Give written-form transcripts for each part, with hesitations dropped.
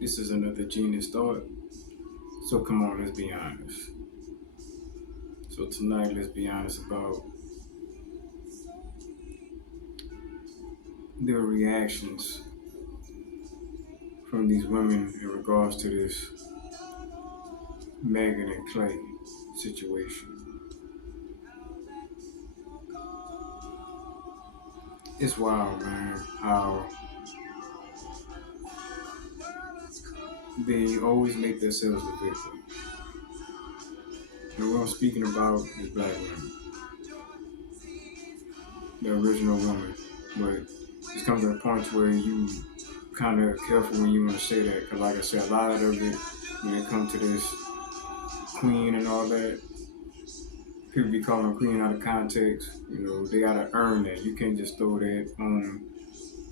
This is another Genus thought. So come on, let's be honest. So tonight, let's be honest about the reactions from these women in regards to this Megan and Clay situation. It's wild, man, how they always make themselves the victim. And what I'm speaking about is black women, the original woman. But it's come to a point where you kind of careful when you want to say that, because like I said, a lot of it when it comes to this queen and all that, people be calling queen out of context. They gotta earn that. You can't just throw that on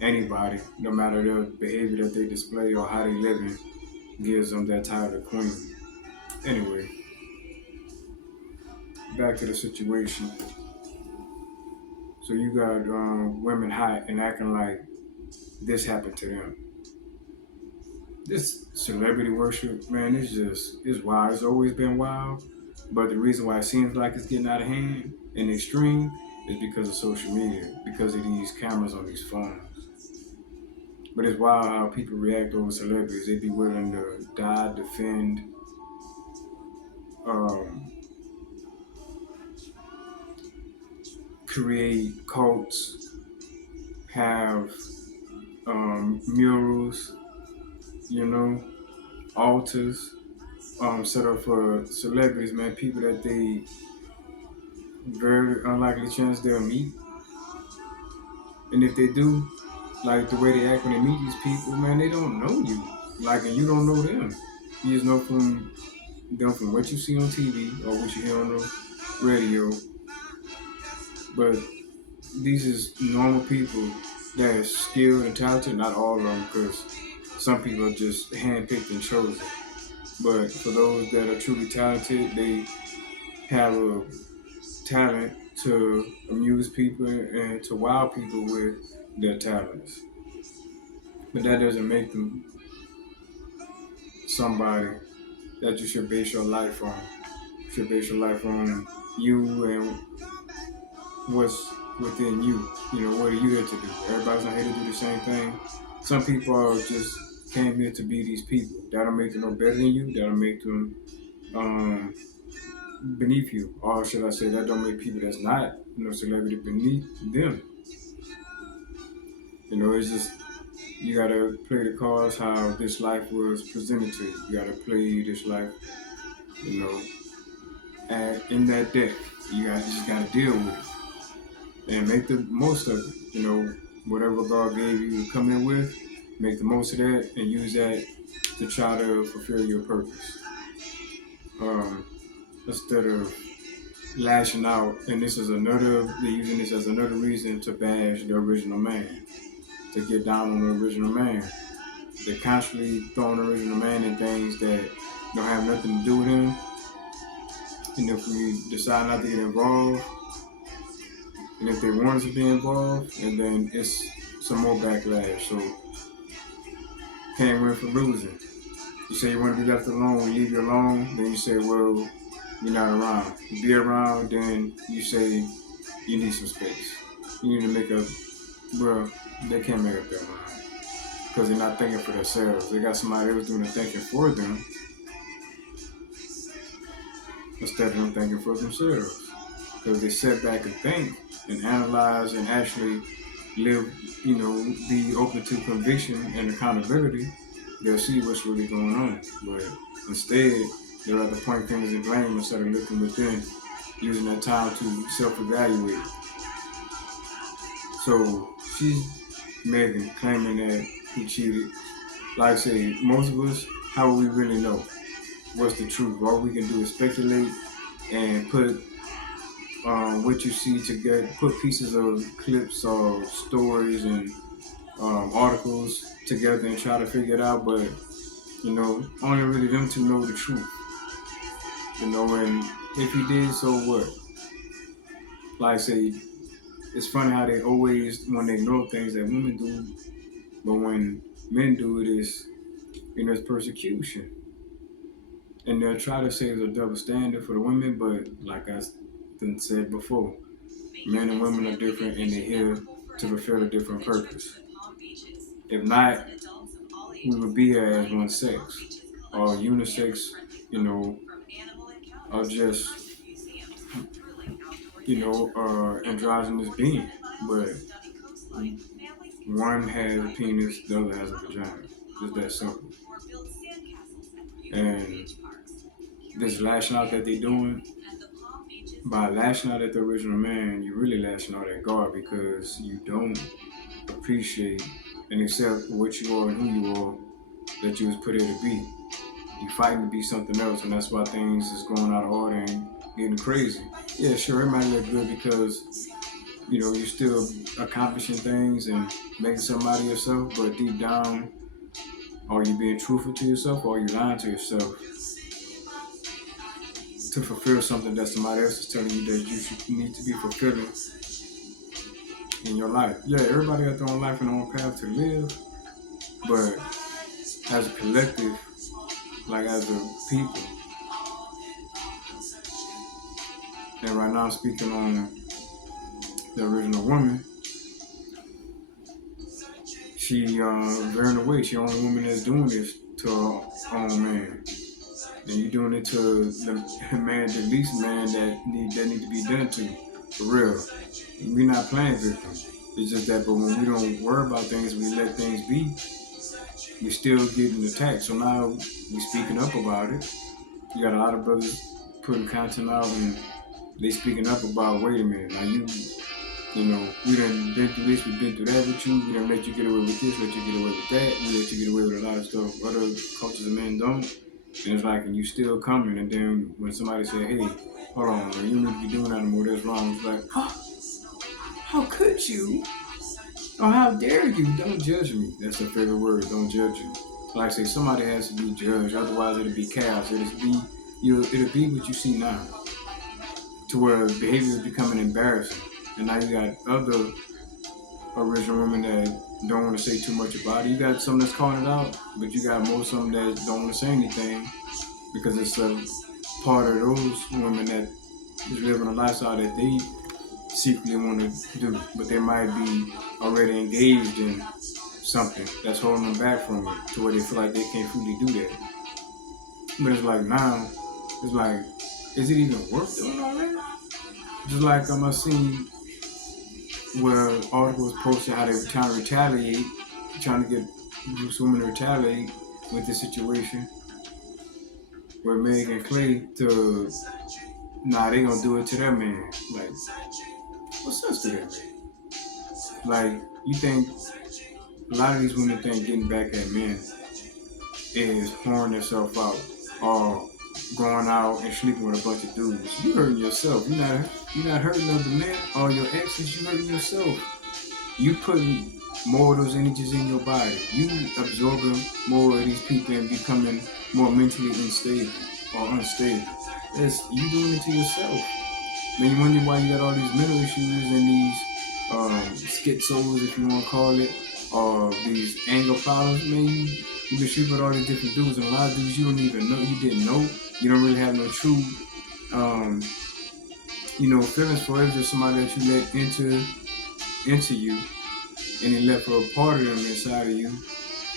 anybody, no matter their behavior that they display or how they living, gives them that title of queen. Anyway, back to the situation. So you got women hot and acting like this happened to them. This celebrity worship, man, it's wild. It's always been wild. But the reason why it seems like it's getting out of hand and extreme is because of social media, because of these cameras on these phones. But it's wild how people react over celebrities. They be willing to die, defend, um, create cults, have murals, you know, altars set up for celebrities, man, people that they very unlikely chance they'll meet. And if they do, like the way they act when they meet these people, man, they don't know you. Like, and you don't know them. You just know from them from what you see on TV or what you hear on the radio. But these is normal people that are skilled and talented. Not all of them, because some people are just handpicked and chosen. But for those that are truly talented, they have a talent to amuse people and to wow people with their talents. But that doesn't make them somebody that you should base your life on. You should base your life on you and what's within you. What are you here to do? Everybody's not here to do the same thing. Some people are just came here to be these people. That'll make them no better than you. That'll make them beneath you. Or should I say that don't make people that's not celebrity beneath them. It's just you gotta play the cards how this life was presented to you. You gotta play this life, and in that deck. You guys just gotta deal with it and make the most of it. Whatever God gave you to come in with, make the most of that and use that to try to fulfill your purpose. Instead of lashing out, and they're using this as another reason to bash the original man, to get down on the original man. They're constantly throwing the original man in things that don't have nothing to do with him. And if we decide not to get involved, and if they want us to be involved, and then it's some more backlash. So can't win for losing. You say you want to be left alone, we leave you alone, then you say, well, you're not around. You be around, then you say you need some space. You need to make up, well, they can't make up their mind. Because they're not thinking for themselves. They got somebody else doing the thinking for them instead of them thinking for themselves. Because they sit back and think and analyze and actually live, be open to conviction and accountability, they'll see what's really going on. But instead, they'd rather point fingers and blame instead of looking within, using that time to self-evaluate. So she's Megan claiming that he cheated. Like I say, most of us, how will we really know what's the truth? All we can do is speculate and put what you see together, put pieces of clips or stories and articles together and try to figure it out. But only really them to know the truth. And if he did, so what? Like I say, it's funny how they always want to ignore things that women do, but when men do it, and there's persecution. And they'll try to say it's a double standard for the women, but like I done said before, men and women are different and they're here to fulfill a different purpose. If not, we would be here as one sex or unisex, you know, or just, androgynous being. But one has a penis, the other has a vagina. Just that simple. And this lashing out that they're doing, by lashing out at the original man, you're really lashing out at God because you don't appreciate and accept what you are and who you are that you was put here to be. You fighting to be something else, and that's why things is going out of order and getting crazy. Yeah, sure, it might look good because you're still accomplishing things and making something out of yourself, but deep down, are you being truthful to yourself or are you lying to yourself to fulfill something that somebody else is telling you that you need to be fulfilling in your life? Yeah, everybody got their own life and their own path to live, but as a collective, like as a people, and right now I'm speaking on the original woman, she veering away. She the only woman that's doing this to her own man. And you're doing it to the man, the least man that need to be done to. For real. We're not playing victim. It's just that, but when we don't worry about things, we let things be, we're still getting attacked. So now we're speaking up about it. You got a lot of brothers putting content out and they speaking up about, wait a minute, now we done been through this, we've been through that with you, we done let you get away with this, let you get away with that, we let you get away with a lot of stuff other cultures and men don't. And it's like, and you still coming, and then when somebody say, hey, hold on, man, you need to be doing that anymore, that's wrong, it's like, how could you? Or how dare you? Don't judge me. That's the favorite word, don't judge you. Like I say, somebody has to be judged, otherwise it'll be chaos. It'll be what you see now, to where behavior is becoming embarrassing. And now you got other original women that don't want to say too much about it. You got some that's calling it out, but you got more some that don't want to say anything because it's a part of those women that is living a lifestyle that they secretly want to do, but they might be already engaged in something that's holding them back from it to where they feel like they can't fully do that. But it's like now, it's like, is it even worth doing all that? Just like I seen where articles posted how they were trying to retaliate, trying to get Bruce women to retaliate with the situation where Meg and Clay they gonna do it to their man. Like, what sense to that? Like, you think a lot of these women think getting back at men is pouring themselves out or going out and sleeping with a bunch of dudes. You hurting yourself. You're not hurting other men or your exes. You hurting yourself. You putting more of those energies in your body. You absorbing more of these people and becoming more mentally unstable or unstable. You doing it to yourself. Then you wonder why you got all these mental issues and these schizos, if you want to call it, or these anger problems. Man, you been sleeping with all these different dudes, and a lot of dudes you don't even know, you didn't know. You don't really have no true, feelings for it. Just somebody that you let into you, and they left a part of them inside of you,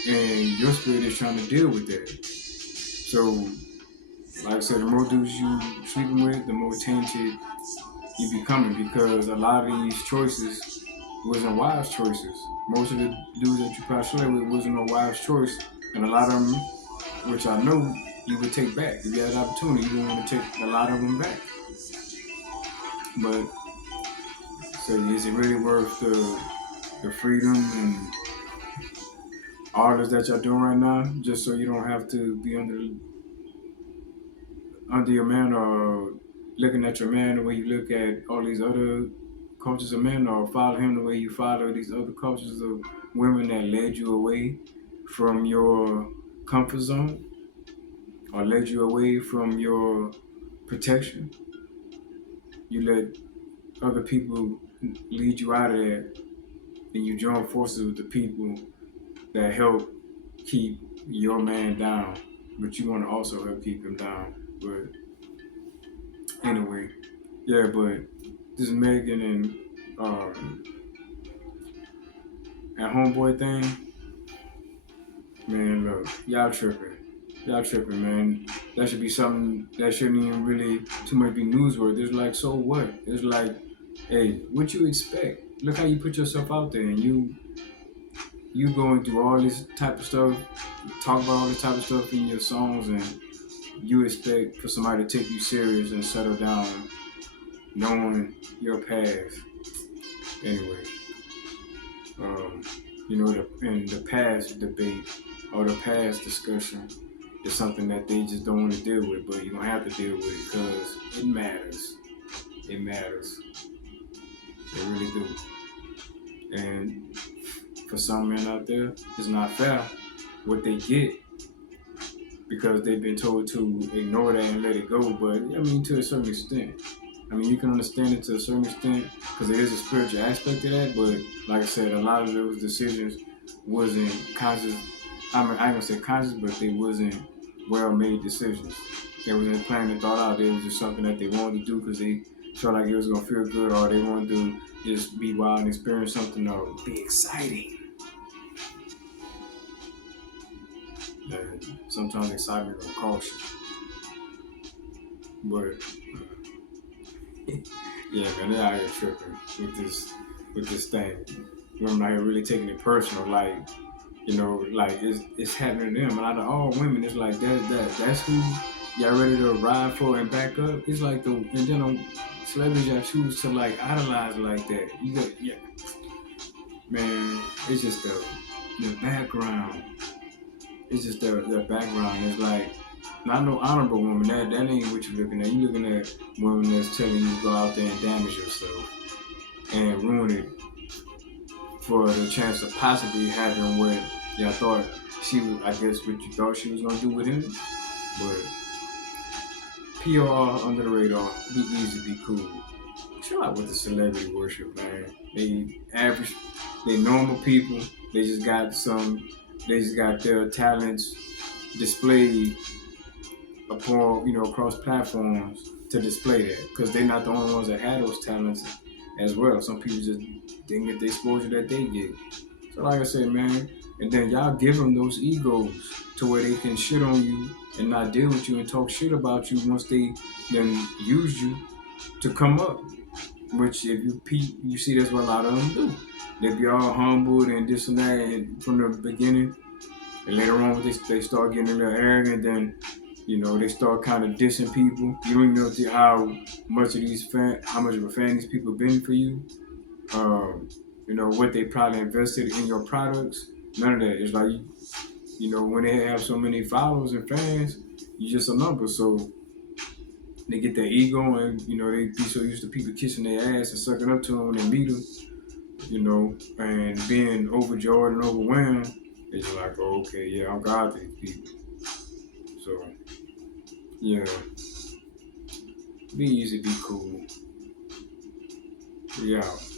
and your spirit is trying to deal with that. So, like I said, the more dudes you sleeping with, the more tainted you becoming, because a lot of these choices wasn't wise choices. Most of the dudes that you probably slept with wasn't no wise choice, and a lot of them, which I know you would take back. If you had an opportunity, you would want to take a lot of them back. But so is it really worth the freedom and all this that y'all doing right now, just so you don't have to be under your man, or looking at your man the way you look at all these other cultures of men, or follow him the way you follow these other cultures of women that led you away from your comfort zone or led you away from your protection? You let other people lead you out of that, and you join forces with the people that help keep your man down, but you want to also help keep him down. But anyway, yeah, but this Megan and homeboy thing, man, look, y'all tripping. Y'all tripping, man. That should be something that shouldn't even really too much be newsworthy. It's like, so what? It's like, hey, what you expect? Look how you put yourself out there, and you going through all this type of stuff, talk about all this type of stuff in your songs, and you expect for somebody to take you serious and settle down, knowing your past. Anyway, um, in the past debate or the past discussion is something that they just don't want to deal with, but you're gonna have to deal with it because it matters. It matters. They really do. And for some men out there, it's not fair what they get because they've been told to ignore that and let it go. But I mean, to a certain extent. I mean, you can understand it to a certain extent because there is a spiritual aspect to that. But like I said, a lot of those decisions wasn't conscious. I mean, I ain't gonna say conscious, but they wasn't well-made decisions. They wasn't planned and thought out. It was just something that they wanted to do because they felt like it was gonna feel good, or they wanted to just be wild and experience something or be exciting. And sometimes excitement will cost you. But yeah, man, they out here tripping with this thing. Women out here really taking it personal, like like it's happening to them. And out of all women, it's like that's who y'all ready to ride for and back up. It's like and then celebrities y'all choose to like idolize like that. You got man. It's just the background. It's just the background. It's like not no honorable woman. That ain't what you're looking at. You looking at women that's telling you to go out there and damage yourself and ruin it for the chance of possibly having what y'all thought she was. I guess what you thought she was gonna do with him. But PR under the radar. Be easy, be cool. Chill out with the celebrity worship, man. They average, they normal people. They just got their talents displayed upon across platforms to display that because they're not the only ones that had those talents as well. Some people just didn't get the exposure that they get. So like I said, man, and then y'all give them those egos to where they can shit on you and not deal with you and talk shit about you once they then use you to come up. Which if you see that's what a lot of them do. They be all humbled and this and that and from the beginning. And later on, they start getting a little arrogant, then they start kind of dissing people. You don't know how much of a fan these people been for you. What they probably invested in your products. None of that. It's like when they have so many followers and fans, you just a number. So they get their ego, and they be so used to people kissing their ass and sucking up to them when they meet them. And being overjoyed and overwhelmed. It's like, oh, okay, yeah, I'm God to these people. So, yeah, be easy, be cool. We out.